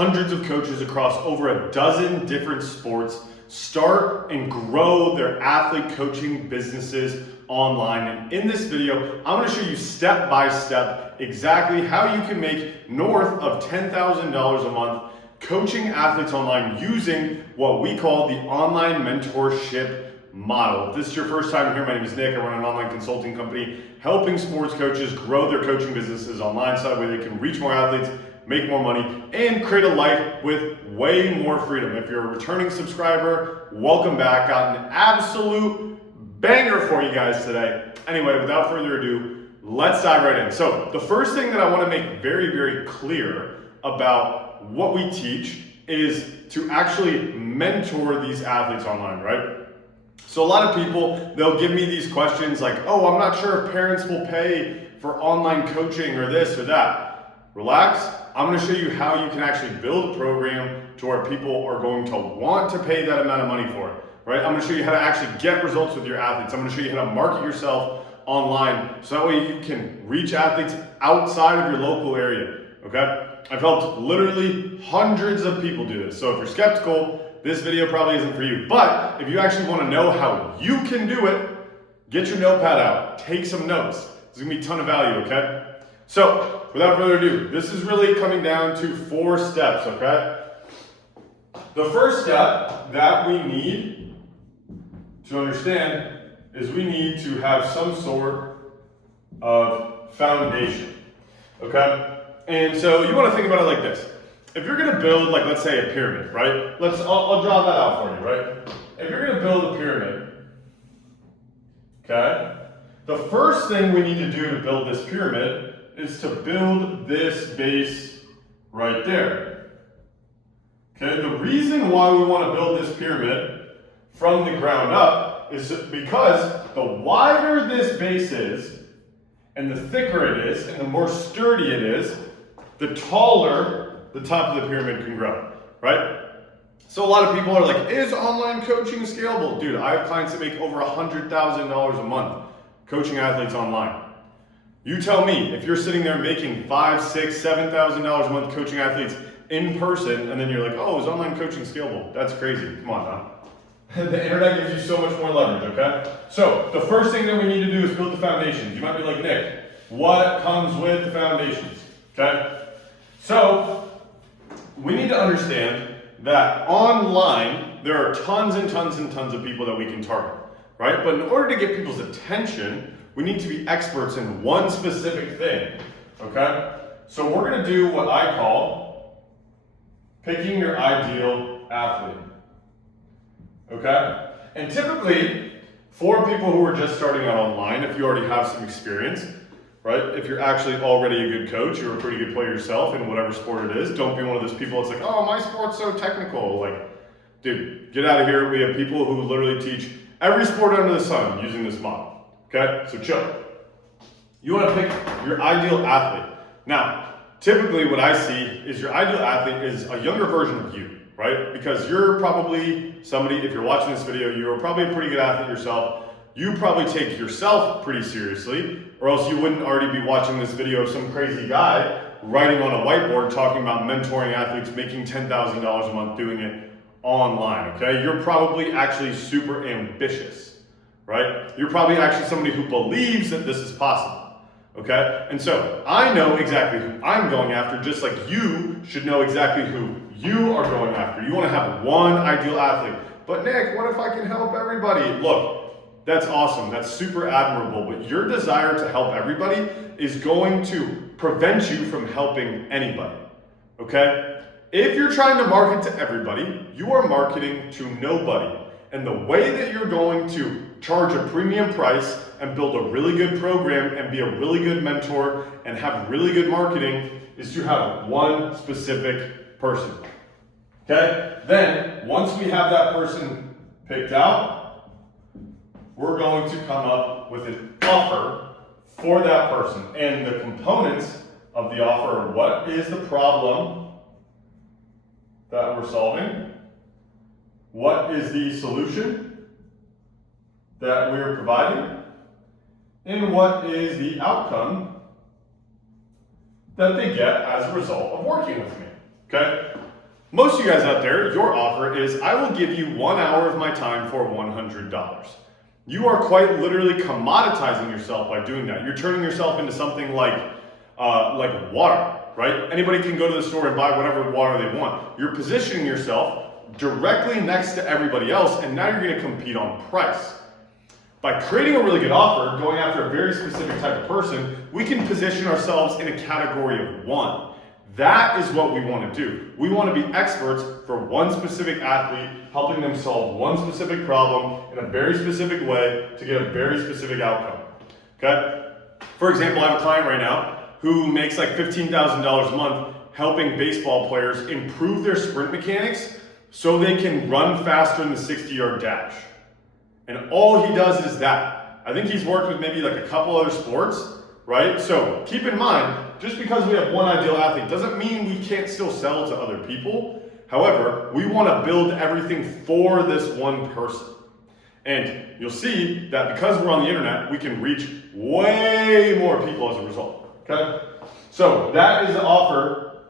hundreds of coaches across over a dozen different sports start and grow their athlete coaching businesses online. And in this video, I'm gonna show you step by step exactly how you can make north of $10,000 a month coaching athletes online using what we call the online mentorship model. If this is your first time here, my name is Nick. I run an online consulting company helping sports coaches grow their coaching businesses online so that way they can reach more athletes, make more money, and create a life with way more freedom. If you're a returning subscriber, welcome back. Got an absolute banger for you guys today. Anyway, without further ado, let's dive right in. So the first thing that I want to make very, very clear about what we teach is to actually mentor these athletes online, right? So a lot of people, they'll give me these questions like, oh, I'm not sure if parents will pay for online coaching or this or that. Relax. I'm going to show you how you can actually build a program to where people are going to want to pay that amount of money for it, right? I'm going to show you how to actually get results with your athletes. I'm going to show you how to market yourself online so that way you can reach athletes outside of your local area, okay? I've helped literally hundreds of people do this. So if you're skeptical, this video probably isn't for you. But if you actually want to know how you can do it, get your notepad out, take some notes. There's going to be a ton of value, okay? So without further ado, this is really coming down to 4 steps, okay? The first step that we need to understand is we need to have some sort of foundation, okay? And so you want to think about it like this. If you're going to build, like, let's say a pyramid, right? I'll draw that out for you, right? If you're going to build a pyramid, okay, the first thing we need to do to build this pyramid is to build this base right there. Okay, the reason why we want to build this pyramid from the ground up is because the wider this base is, and the thicker it is, and the more sturdy it is, the taller the top of the pyramid can grow, right? So a lot of people are like, is online coaching scalable? Dude, I have clients that make over $100,000 a month coaching athletes online. You tell me, if you're sitting there making $5,000, $6,000, $7,000 a month coaching athletes in person, and then you're like, oh, is online coaching scalable? That's crazy, come on now. The internet gives you so much more leverage, okay? So the first thing that we need to do is build the foundations. You might be like, Nick, what comes with the foundations, okay? So we need to understand that online, there are tons and tons and tons of people that we can target, right? But in order to get people's attention, we need to be experts in one specific thing, okay? So we're gonna do what I call picking your ideal athlete, okay? And typically, for people who are just starting out online, if you already have some experience, right? If you're actually already a good coach, you're a pretty good player yourself in whatever sport it is, don't be one of those people that's like, oh, my sport's so technical. Like, dude, get out of here. We have people who literally teach every sport under the sun using this model, okay? So chill. You want to pick your ideal athlete. Now, typically what I see is your ideal athlete is a younger version of you, right? Because you're probably somebody, if you're watching this video, you're probably a pretty good athlete yourself. You probably take yourself pretty seriously, or else you wouldn't already be watching this video of some crazy guy writing on a whiteboard talking about mentoring athletes, making $10,000 a month doing it online, okay? You're probably actually super ambitious, right? You're probably actually somebody who believes that this is possible, okay? And so I know exactly who I'm going after, just like you should know exactly who you are going after. You want to have one ideal athlete. But Nick, what if I can help everybody? Look, that's awesome, that's super admirable, but your desire to help everybody is going to prevent you from helping anybody, okay? If you're trying to market to everybody, you are marketing to nobody. And the way that you're going to charge a premium price and build a really good program and be a really good mentor and have really good marketing is to have one specific person, okay? Then, once we have that person picked out, we're going to come up with an offer for that person. And the components of the offer are what is the problem that we're solving? What is the solution that we're providing? And what is the outcome that they get as a result of working with me, okay? Most of you guys out there, your offer is, I will give you 1 hour of my time for $100. You are quite literally commoditizing yourself by doing that. You're turning yourself into something like water, right? Anybody can go to the store and buy whatever water they want. You're positioning yourself directly next to everybody else, and now you're going to compete on price. By creating a really good offer, going after a very specific type of person, we can position ourselves in a category of one. That is what we want to do. We want to be experts for one specific athlete, helping them solve one specific problem in a very specific way to get a very specific outcome. Okay? For example, I have a client right now who makes like $15,000 a month helping baseball players improve their sprint mechanics so they can run faster in the 60-yard dash. And all he does is that. I think he's worked with maybe like a couple other sports, right? So keep in mind, just because we have one ideal athlete doesn't mean we can't still sell to other people. However, we want to build everything for this one person. And you'll see that because we're on the internet, we can reach way more people as a result, okay? So that is the offer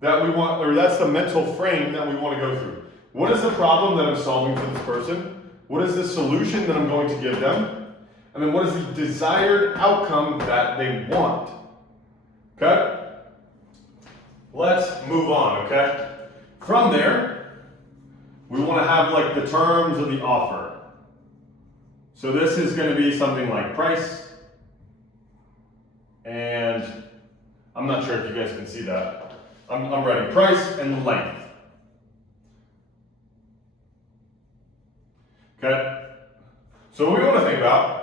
that we want, or that's the mental frame that we want to go through. What is the problem that I'm solving for this person? What is the solution that I'm going to give them? And then what is the desired outcome that they want? Okay? Let's move on, okay? From there, we want to have like the terms of the offer. So this is going to be something like price. And I'm not sure if you guys can see that. I'm writing price and length. Okay? So what we want to think about,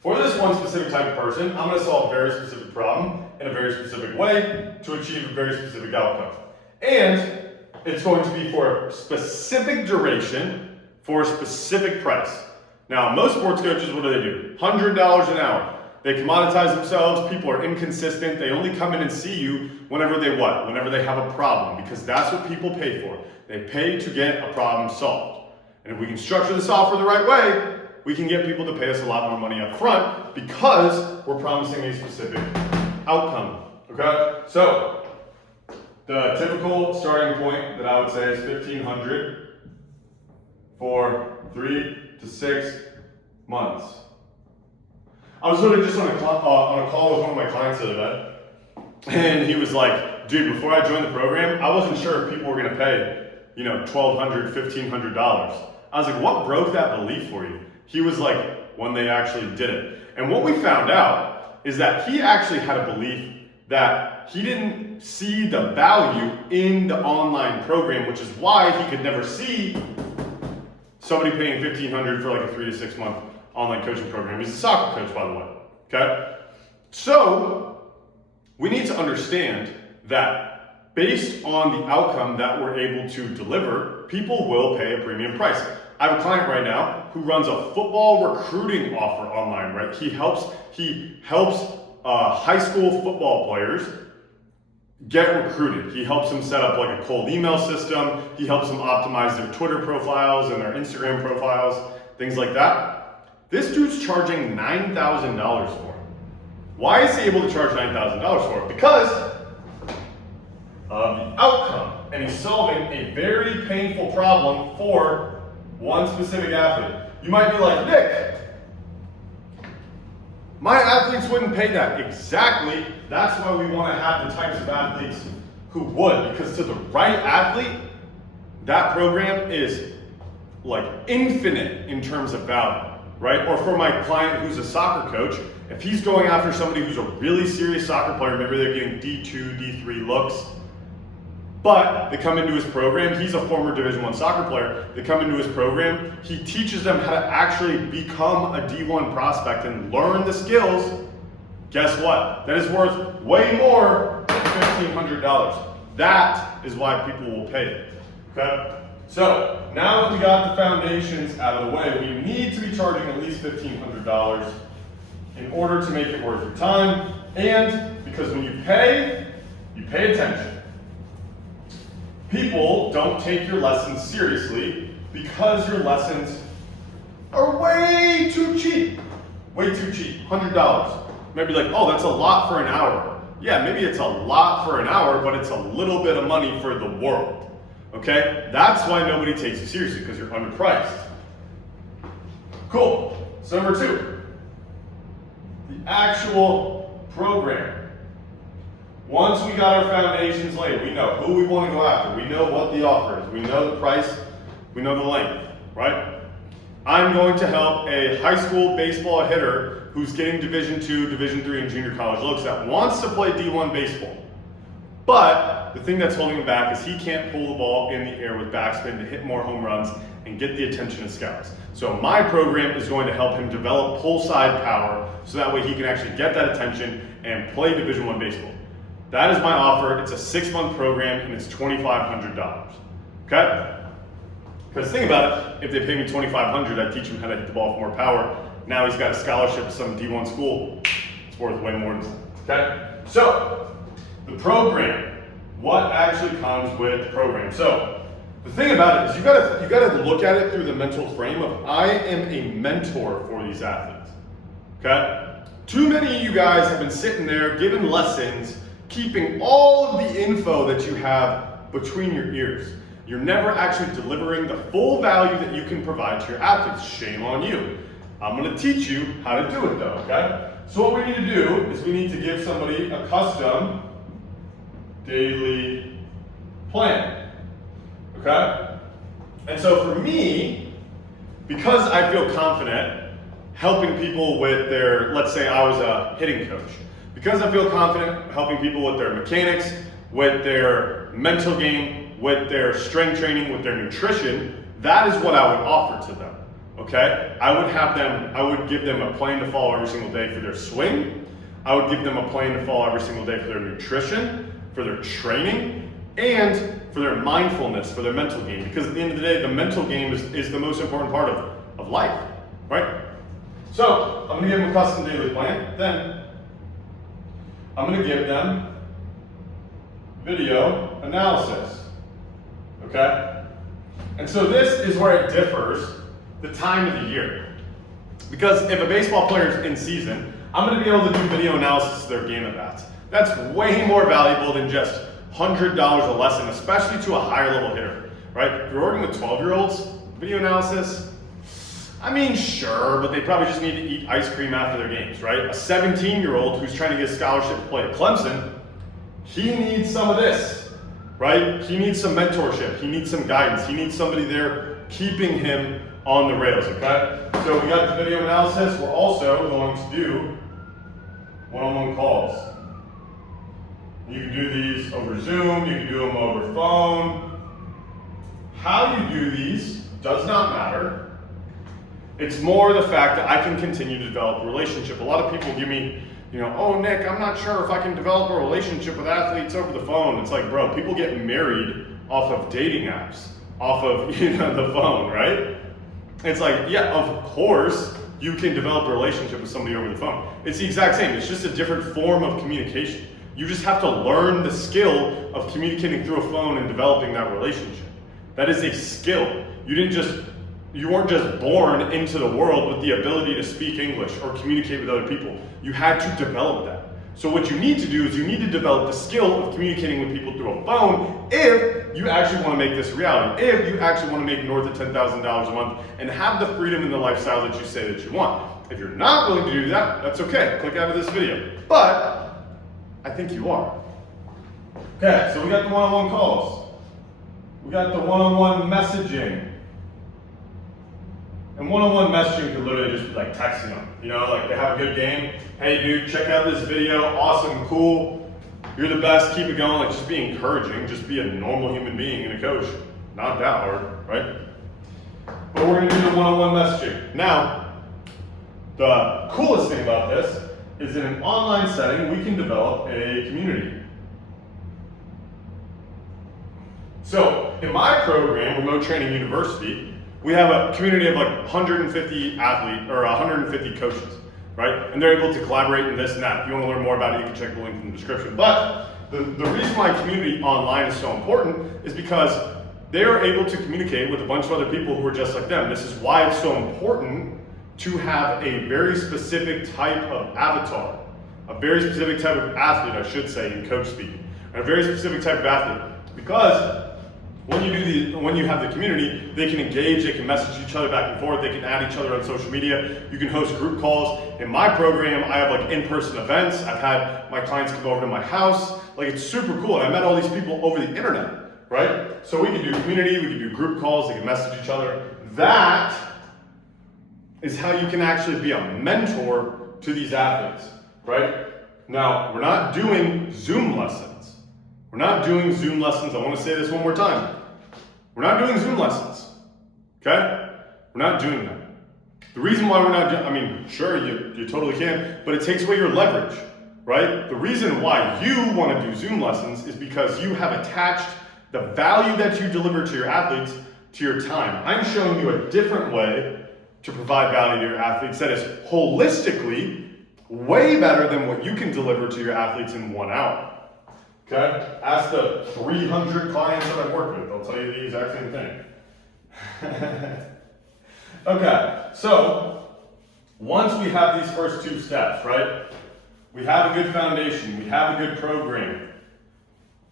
for this one specific type of person, I'm going to solve a very specific problem in a very specific way to achieve a very specific outcome. And it's going to be for a specific duration for a specific price. Now, most sports coaches, what do? $100 an hour. They commoditize themselves, people are inconsistent, they only come in and see you whenever they what? Whenever they have a problem, because that's what people pay for. They pay to get a problem solved. And if we can structure this offer the right way, we can get people to pay us a lot more money up front because we're promising a specific outcome, okay? So, the typical starting point that I would say is $1,500 for 3 to 6 months. I was literally just on a call with one of my clients the other day, and he was like, dude, before I joined the program, I wasn't sure if people were gonna pay, $1,200, $1,500. I was like, what broke that belief for you? He was like, when they actually did it. And what we found out is that he actually had a belief that he didn't see the value in the online program, which is why he could never see somebody paying $1,500 for like a 3 to 6 month online coaching program. He's a soccer coach, by the way, okay? So, we need to understand that based on the outcome that we're able to deliver, people will pay a premium price. I have a client right now who runs a football recruiting offer online, right? He helps high school football players get recruited. He helps them set up like a cold email system. He helps them optimize their Twitter profiles and their Instagram profiles, things like that. This dude's charging $9,000 for it. Why is he able to charge $9,000 for it? Because of the outcome. And he's solving a very painful problem for one specific athlete. You might be like, Nick, my athletes wouldn't pay that. Exactly. That's why we want to have the types of athletes who would, because to the right athlete, that program is like infinite in terms of value, right? Or for my client who's a soccer coach, if he's going after somebody who's a really serious soccer player, maybe they're getting D2, D3 looks, but they come into his program, he's a former Division I soccer player, they come into his program, he teaches them how to actually become a D1 prospect and learn the skills. Guess what? That is worth way more than $1,500. That is why people will pay it, okay? So, now that we got the foundations out of the way, we need to be charging at least $1,500 in order to make it worth your time, and because when you pay attention. People don't take your lessons seriously because your lessons are way too cheap. Way too cheap, $100. Maybe like, oh, that's a lot for an hour. Yeah, maybe it's a lot for an hour, but it's a little bit of money for the world. Okay? That's why nobody takes you seriously, because you're underpriced. Cool. So number 2, the actual program. Once we got our foundations laid, we know who we want to go after. We know what the offer is. We know the price. We know the length, right? I'm going to help a high school baseball hitter who's getting Division II, Division III, and junior college looks that wants to play D1 baseball. But the thing that's holding him back is he can't pull the ball in the air with backspin to hit more home runs and get the attention of scouts. So my program is going to help him develop pull side power so that way he can actually get that attention and play Division I baseball. That is my offer. It's a 6-month program and it's $2,500. Okay? Because think about it, if they pay me $2,500, I teach him how to hit the ball with more power. Now he's got a scholarship to some D1 school. It's worth way more than that. Okay? So, the program. What actually comes with the program? So, the thing about it is you gotta look at it through the mental frame of I am a mentor for these athletes. Okay? Too many of you guys have been sitting there giving lessons, keeping all of the info that you have between your ears. You're never actually delivering the full value that you can provide to your athletes. Shame on you. I'm gonna teach you how to do it though, okay? So what we need to do is we need to give somebody a custom daily plan, okay? And so for me, because I feel confident helping people with their, let's say I was a hitting coach, because I feel confident helping people with their mechanics, with their mental game, with their strength training, with their nutrition, that is what I would offer to them, okay? I would give them a plan to follow every single day for their swing. I would give them a plan to follow every single day for their nutrition, for their training, and for their mindfulness, for their mental game. Because at the end of the day, the mental game is the most important part of life, right? So, I'm gonna give them a custom daily plan. Then, I'm gonna give them video analysis. Okay? And so this is where it differs, the time of the year. Because if a baseball player is in season, I'm going to be able to do video analysis of their game at bats. That's way more valuable than just $100 a lesson, especially to a higher level hitter, right? If you're working with 12-year-olds, video analysis, I mean, sure, but they probably just need to eat ice cream after their games, right? A 17-year-old who's trying to get a scholarship to play at Clemson, he needs some of this. Right? He needs some mentorship. He needs some guidance. He needs somebody there keeping him on the rails, okay? So we got the video analysis. We're also going to do one-on-one calls. You can do these over Zoom. You can do them over phone. How you do these does not matter. It's more the fact that I can continue to develop a relationship. A lot of people give me, oh, Nick, I'm not sure if I can develop a relationship with athletes over the phone. It's like, bro, people get married off of dating apps, off of, the phone, right? It's like, yeah, of course, you can develop a relationship with somebody over the phone. It's the exact same. It's just a different form of communication. You just have to learn the skill of communicating through a phone and developing that relationship. That is a skill. You weren't just born into the world with the ability to speak English or communicate with other people. You had to develop that. So what you need to do is you need to develop the skill of communicating with people through a phone if you actually want to make this a reality, if you actually want to make north of $10,000 a month and have the freedom and the lifestyle that you say that you want. If you're not willing to do that, that's okay. Click out of this video. But I think you are. Okay, so we got the one-on-one calls. We got the one-on-one messaging. And one-on-one messaging could literally just be like texting them. Like they have a good game. Hey dude, check out this video. Awesome, cool. You're the best. Keep it going. Like just be encouraging. Just be a normal human being and a coach. Not that hard, right? But we're gonna do the one-on-one messaging. Now, the coolest thing about this is in an online setting, we can develop a community. So in my program, Remote Training University, we have a community of like 150 athletes or 150 coaches, right? And they're able to collaborate in this and that. If you want to learn more about it, you can check the link in the description. But the reason why community online is so important is because they are able to communicate with a bunch of other people who are just like them. This is why it's so important to have a very specific type of avatar, a very specific type of athlete, I should say, in coach speak, a very specific type of athlete, because when you have the community, they can engage, they can message each other back and forth, they can add each other on social media, you can host group calls. In my program, I have like in-person events. I've had my clients come over to my house. Like, it's super cool. And I met all these people over the internet, right? So we can do community, we can do group calls, they can message each other. That is how you can actually be a mentor to these athletes, right? Now, we're not doing Zoom lessons. We're not doing Zoom lessons. I want to say this one more time. We're not doing Zoom lessons, okay? We're not doing that. The reason why we're not doing, I mean, sure, you totally can, but it takes away your leverage, right? The reason why you want to do Zoom lessons is because you have attached the value that you deliver to your athletes to your time. I'm showing you a different way to provide value to your athletes that is holistically way better than what you can deliver to your athletes in 1 hour. Okay? Ask the 300 clients that I've worked with. They'll tell you the exact same thing. Okay, so once we have these first 2 steps, right? We have a good foundation. We have a good program.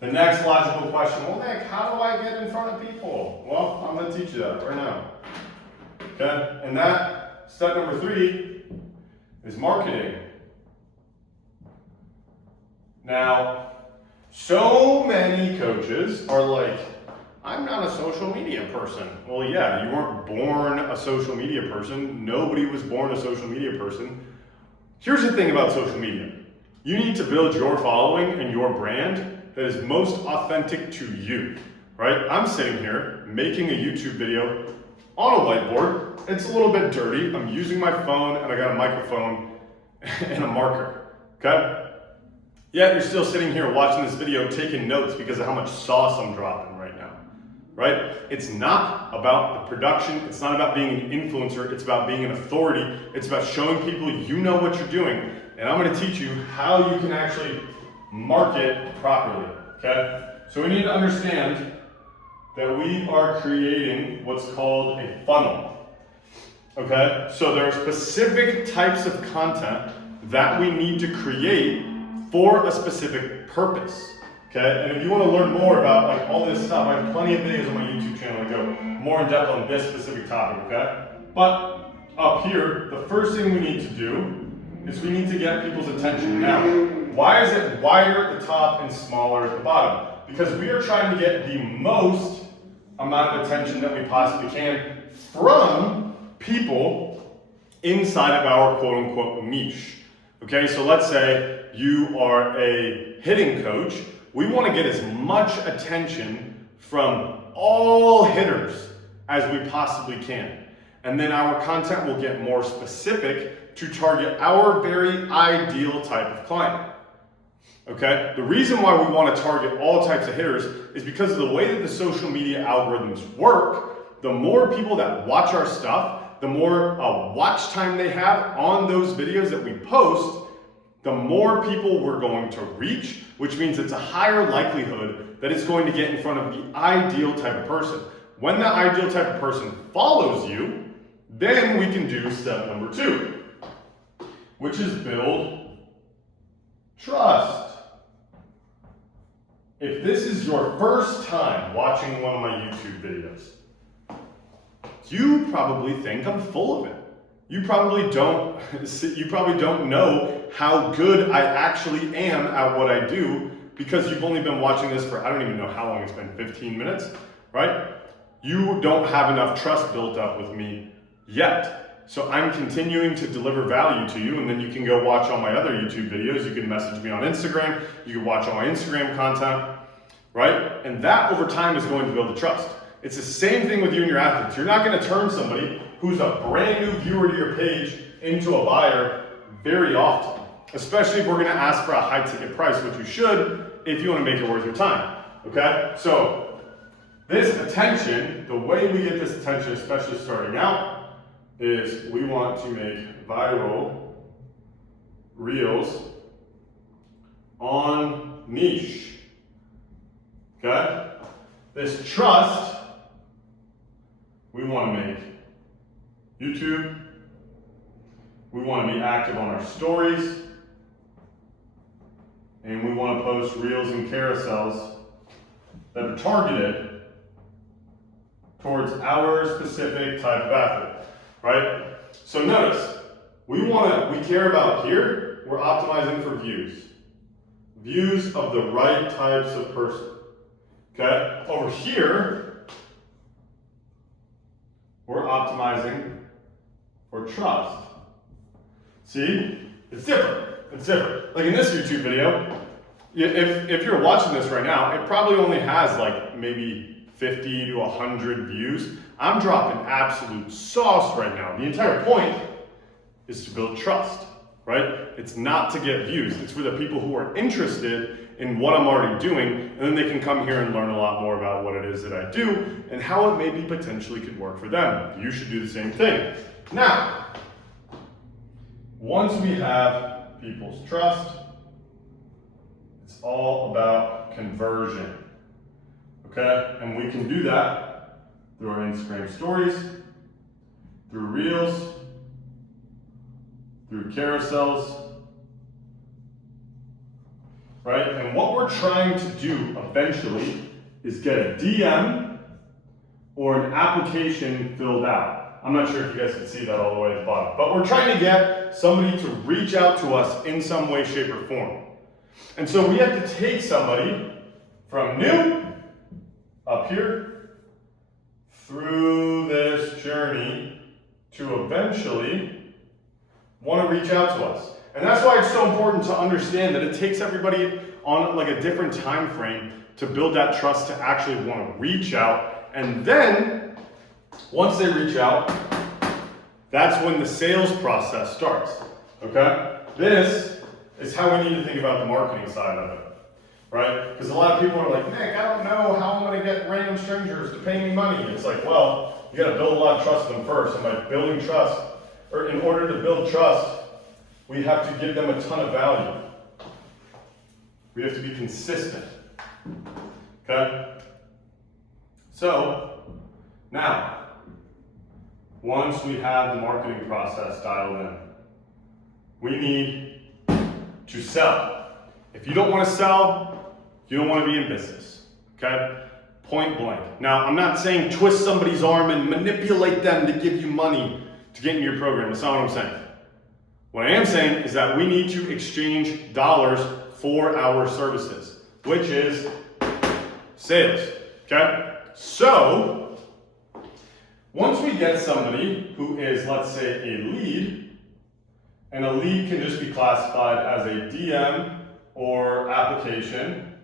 The next logical question, well, Nick, how do I get in front of people? Well, I'm going to teach you that right now. Okay? And that, step number 3, is marketing. Now, so many coaches are like, I'm not a social media person. Well, yeah, you weren't born a social media person. Nobody was born a social media person. Here's the thing about social media. You need to build your following and your brand that is most authentic to you, right? I'm sitting here making a YouTube video on a whiteboard. It's a little bit dirty. I'm using my phone and I got a microphone and a marker, okay? Yet you're still sitting here watching this video taking notes because of how much sauce I'm dropping right now, right? It's not about the production. It's not about being an influencer. It's about being an authority. It's about showing people you know what you're doing. And I'm going to teach you how you can actually market properly, okay? So we need to understand that we are creating what's called a funnel, okay? So there are specific types of content that we need to create for a specific purpose, okay? And if you want to learn more about like all this stuff, I have plenty of videos on my YouTube channel that go more in depth on this specific topic, okay? But up here, the first thing we need to do is we need to get people's attention. Now, why is it wider at the top and smaller at the bottom? Because we are trying to get the most amount of attention that we possibly can from people inside of our quote-unquote niche. Okay, so let's say you are a hitting coach. We want to get as much attention from all hitters as we possibly can. And then our content will get more specific to target our very ideal type of client. Okay? The reason why we want to target all types of hitters is because of the way that the social media algorithms work. The more people that watch our stuff, the more watch time they have on those videos that we post, the more people we're going to reach, which means it's a higher likelihood that it's going to get in front of the ideal type of person. When the ideal type of person follows you, then we can do step number 2, which is build trust. If this is your first time watching one of my YouTube videos, you probably think I'm full of it. You probably don't know how good I actually am at what I do because you've only been watching this for, I don't even know how long it's been, 15 minutes, right? You don't have enough trust built up with me yet. So I'm continuing to deliver value to you, and then you can go watch all my other YouTube videos. You can message me on Instagram. You can watch all my Instagram content, right? And that over time is going to build the trust. It's the same thing with you and your athletes. You're not going to turn somebody who's a brand new viewer to your page into a buyer very often, especially if we're going to ask for a high ticket price, which you should if you want to make it worth your time, okay? So this attention, the way we get this attention, especially starting out, is we want to make viral reels on niche, okay? This trust, we want to make YouTube. We want to be active on our stories. and we want to post reels and carousels that are targeted towards our specific type of athlete, right? So notice, we care about here, we're optimizing for views. Views of the right types of person, okay? Over here, we're optimizing for trust. See, it's different. It's different. Like in this YouTube video, if you're watching this right now, it probably only has like maybe 50 to 100 views. I'm dropping absolute sauce right now. The entire point is to build trust, right? It's not to get views. It's for the people who are interested in what I'm already doing, and then they can come here and learn a lot more about what it is that I do and how it maybe potentially could work for them. You should do the same thing. Now, once we have people's trust, it's all about conversion, okay? And we can do that through our Instagram stories, through reels, through carousels, right? And what we're trying to do eventually is get a DM or an application filled out. I'm not sure if you guys can see that all the way at the bottom, but we're trying to get somebody to reach out to us in some way, shape, or form. And so we have to take somebody from new up here through this journey to eventually want to reach out to us. And that's why it's so important to understand that it takes everybody on like a different time frame to build that trust to actually want to reach out. And then once they reach out, that's when the sales process starts, okay? This is how we need to think about the marketing side of it, right? Because a lot of people are like, Nick, I don't know how I'm gonna get random strangers to pay me money. It's like, well, you gotta build a lot of trust in them first. And by building trust, or in order to build trust, we have to give them a ton of value. We have to be consistent, okay? So, now, once we have the marketing process dialed in, we need to sell. If you don't want to sell, you don't want to be in business, okay? Point blank. Now, I'm not saying twist somebody's arm and manipulate them to give you money to get in your program. That's not what I'm saying. What I am saying is that we need to exchange dollars for our services, which is sales, okay? So, once we get somebody who is, let's say, a lead, and a lead can just be classified as a DM or application.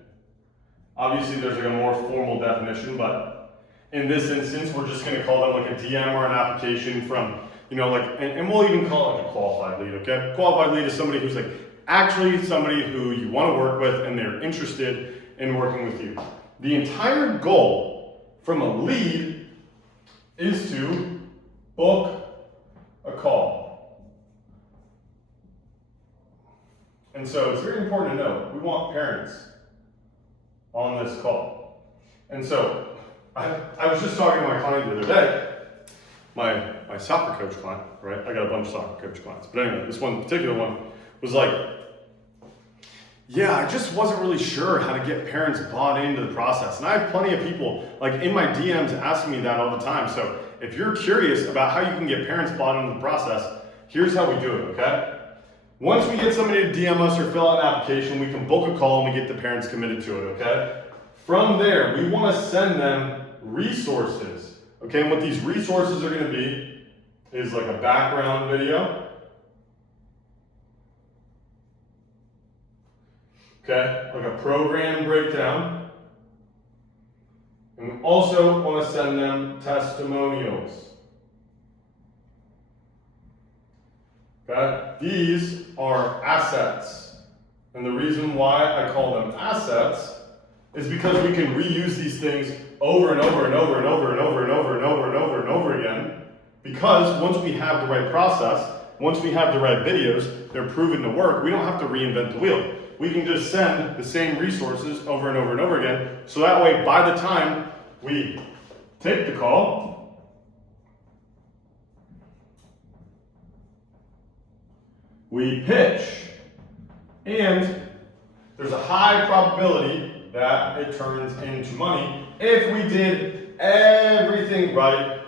Obviously, there's like a more formal definition, but in this instance, we're just going to call them like a DM or an application from, you know, like, and we'll even call it a qualified lead, okay? Qualified lead is somebody who's like actually somebody who you want to work with and they're interested in working with you. The entire goal from a lead is to book a call. And so it's very important to know, we want parents on this call. And so I was just talking to my client the other day, my soccer coach client, right? I got a bunch of soccer coach clients. But anyway, this one particular one was like, yeah, I just wasn't really sure how to get parents bought into the process. And I have plenty of people like in my DMs asking me that all the time. So if you're curious about how you can get parents bought into the process, here's how we do it, okay? Once we get somebody to DM us or fill out an application, we can book a call and we get the parents committed to it, okay? From there, we want to send them resources, okay? And what these resources are going to be is like a background video, okay, like a program breakdown. And we also want to send them testimonials. Okay? These are assets. And the reason why I call them assets is because we can reuse these things over and over and over and over and over and over and over and over and over again. Because once we have the right process, once we have the right videos, they're proven to work, we don't have to reinvent the wheel. We can just send the same resources over and over and over again. So that way, by the time we take the call, we pitch, and there's a high probability that it turns into money if we did everything right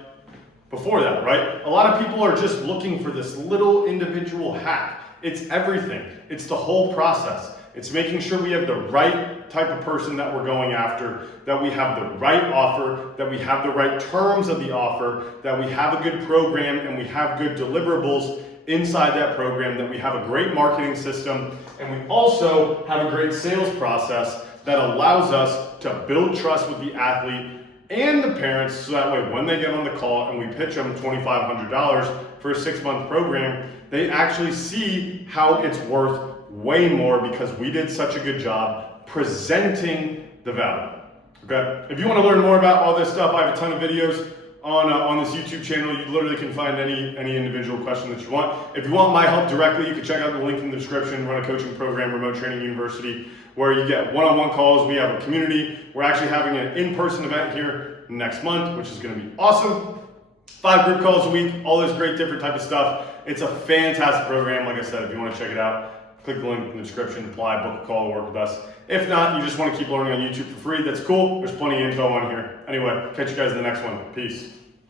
before that, right? A lot of people are just looking for this little individual hack. It's everything. It's the whole process. It's making sure we have the right type of person that we're going after, that we have the right offer, that we have the right terms of the offer, that we have a good program and we have good deliverables inside that program, that we have a great marketing system, and we also have a great sales process that allows us to build trust with the athlete and the parents, so that way when they get on the call and we pitch them $2,500 for a 6-month program, they actually see how it's worth way more because we did such a good job presenting the value. Okay? If you want to learn more about all this stuff, I have a ton of videos on this YouTube channel. You literally can find any individual question that you want. If you want my help directly, you can check out the link in the description. Run a coaching program, Remote Training University, where you get one-on-one calls. We have a community. We're actually having an in-person event here next month, which is going to be awesome. 5 group calls a week, all this great different type of stuff. It's a fantastic program. Like I said, if you want to check it out, click the link in the description, apply, book a call, work with us. If not, you just want to keep learning on YouTube for free, that's cool. There's plenty of info on here. Anyway, catch you guys in the next one. Peace.